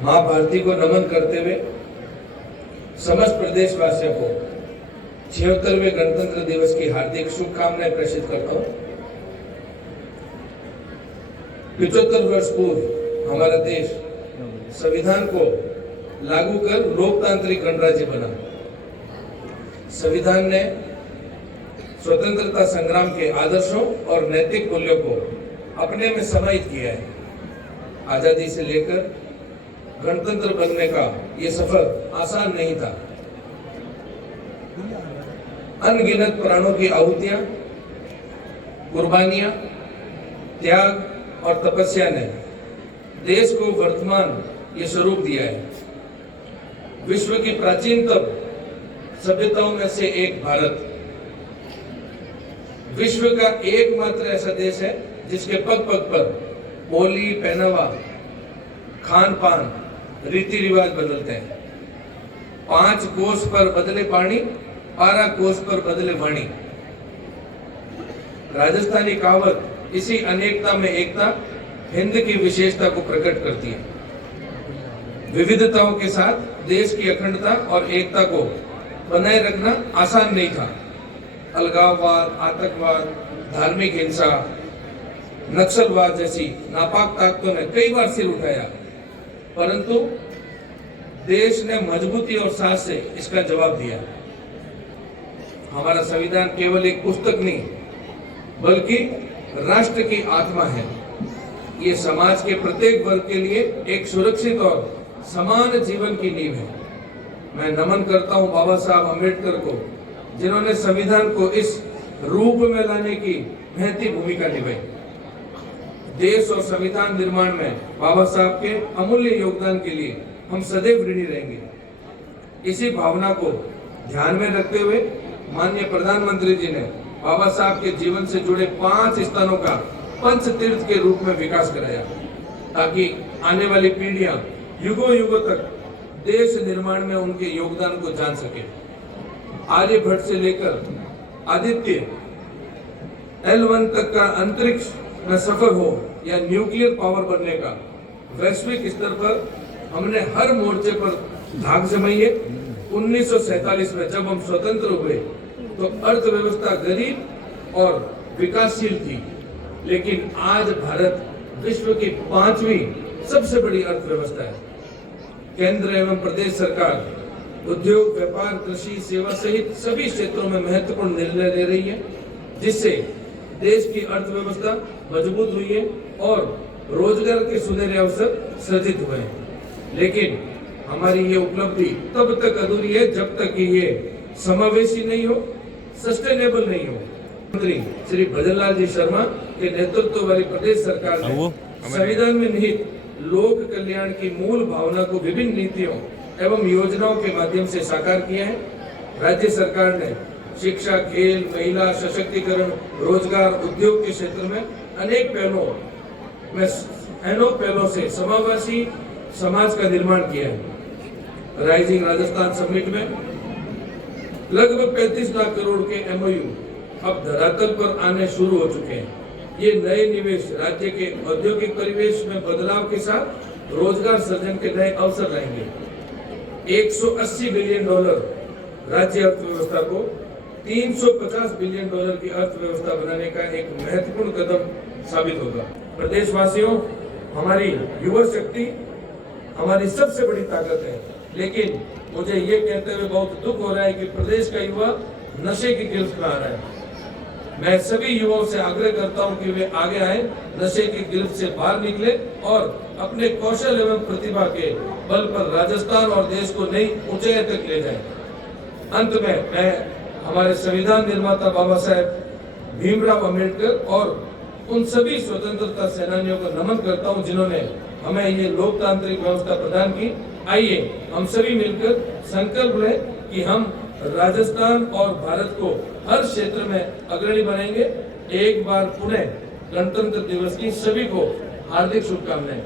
मां भारती को नमन करते हुए समस्त प्रदेशवासियों को 76वें गणतंत्र दिवस की हार्दिक शुभकामनाएं प्रेषित करता हूं। 75 वर्ष पूर्व हमारा देश संविधान को लागू कर लोकतांत्रिक गणराज्य बना। संविधान ने स्वतंत्रता संग्राम के आदर्शों और नैतिक मूल्यों को अपने में समाहित किया है। आजादी से लेकर गणतंत्र बनने का ये सफर आसान नहीं था। अनगिनत प्राणों की आहुतियां, कुर्बानियां, त्याग और तपस्या ने देश को वर्तमान ये स्वरूप दिया है। विश्व की प्राचीनतम सभ्यताओं में से एक भारत विश्व का एकमात्र ऐसा देश है जिसके पग पग पर बोली, पहनावा, खान पान, रीति रिवाज बदलते हैं। 5 कोस पर बदले पानी, 12 कोस पर बदले वाणी। राजस्थानी कहावत इसी अनेकता में एकता, हिंद की विशेषता को प्रकट करती है। विविधताओं के साथ देश की अखंडता और एकता को बनाए रखना आसान नहीं था। अलगाववाद, आतंकवाद, धार्मिक हिंसा, नक्सलवाद जैसी नापाक ताकतों ने कई बार सिर उठाया, परंतु देश ने मजबूती और साहस से इसका जवाब दिया। हमारा संविधान केवल एक पुस्तक नहीं बल्कि राष्ट्र की आत्मा है। ये समाज के प्रत्येक वर्ग के लिए एक सुरक्षित और समान जीवन की नींव है। मैं नमन करता हूं बाबा साहब अम्बेडकर को, जिन्होंने संविधान को इस रूप में लाने की महती भूमिका निभाई। देश और संविधान निर्माण में बाबा साहब के अमूल्य योगदान के लिए हम सदैव ऋणी रहेंगे। इसी भावना को ध्यान में रखते हुए माननीय प्रधानमंत्री जी ने बाबा साहब के जीवन से जुड़े 5 स्थानों का पंच तीर्थ के रूप में विकास कराया, ताकि आने वाली पीढ़ियां युगों युगों तक देश निर्माण में उनके योगदान को जान सके। आर्यभट्ट से लेकर आदित्य L1 तक का अंतरिक्ष में सफर हो या न्यूक्लियर पावर बनने का, वैश्विक स्तर पर हमने हर मोर्चे पर धाक जमाई है। 1947 में जब हम स्वतंत्र हुए तो अर्थव्यवस्था गरीब और विकासशील थी, लेकिन आज भारत विश्व की 5वीं सबसे बड़ी अर्थव्यवस्था है। केंद्र एवं प्रदेश सरकार उद्योग, व्यापार, कृषि, सेवा सहित सभी क्षेत्रों में महत्वपूर्ण निर्णय ले रही है, जिससे देश की अर्थव्यवस्था मजबूत हुई है और रोजगार के सुनहरे अवसर सृजित हुए हैं। लेकिन हमारी ये उपलब्धि तब तक अधूरी है जब तक कि ये समावेशी नहीं हो, सस्टेनेबल नहीं हो। मंत्री श्री भजनलाल जी शर्मा के नेतृत्व वाली प्रदेश सरकार ने संविधान में निहित लोक कल्याण की मूल भावना को विभिन्न नीतियों एवं योजनाओं के माध्यम से साकार किया है। राज्य सरकार ने शिक्षा, खेल, महिला सशक्तिकरण, रोजगार, उद्योग के क्षेत्र में अनेक पहलों से समावेशी समाज का निर्माण किया है। राइजिंग राजस्थान समिट में लगभग 35 लाख करोड़ के MOU अब धरातल पर आने शुरू हो चुके हैं। ये नए निवेश राज्य के औद्योगिक परिवेश में बदलाव के साथ रोजगार सृजन के नए अवसर लाएंगे। $180 बिलियन राज्य अर्थव्यवस्था को $350 बिलियन की अर्थव्यवस्था बनाने का एक महत्वपूर्ण कदम साबित होगा। प्रदेशवासियों, हमारी युवा शक्ति हमारी सबसे बड़ी ताकत है, लेकिन मुझे ये कहते हुए बहुत दुख हो रहा है कि प्रदेश का युवा नशे की गिरफ्त में आ रहा है। मैं सभी युवाओं से आग्रह करता हूं कि वे आगे आए, नशे की गिरफ्त से बाहर निकले और अपने कौशल एवं प्रतिभा के बल पर राजस्थान और देश को नई ऊंचाई तक ले जाएं। अंत में मैं हमारे संविधान निर्माता बाबा साहेब भीमराव अम्बेडकर और उन सभी स्वतंत्रता सेनानियों को नमन करता हूं, जिन्होंने हमें ये लोकतांत्रिक व्यवस्था प्रदान की। आइए हम सभी मिलकर संकल्प लें कि हम राजस्थान और भारत को हर क्षेत्र में अग्रणी बनाएंगे। एक बार पुनः गणतंत्र दिवस की सभी को हार्दिक शुभकामनाएं।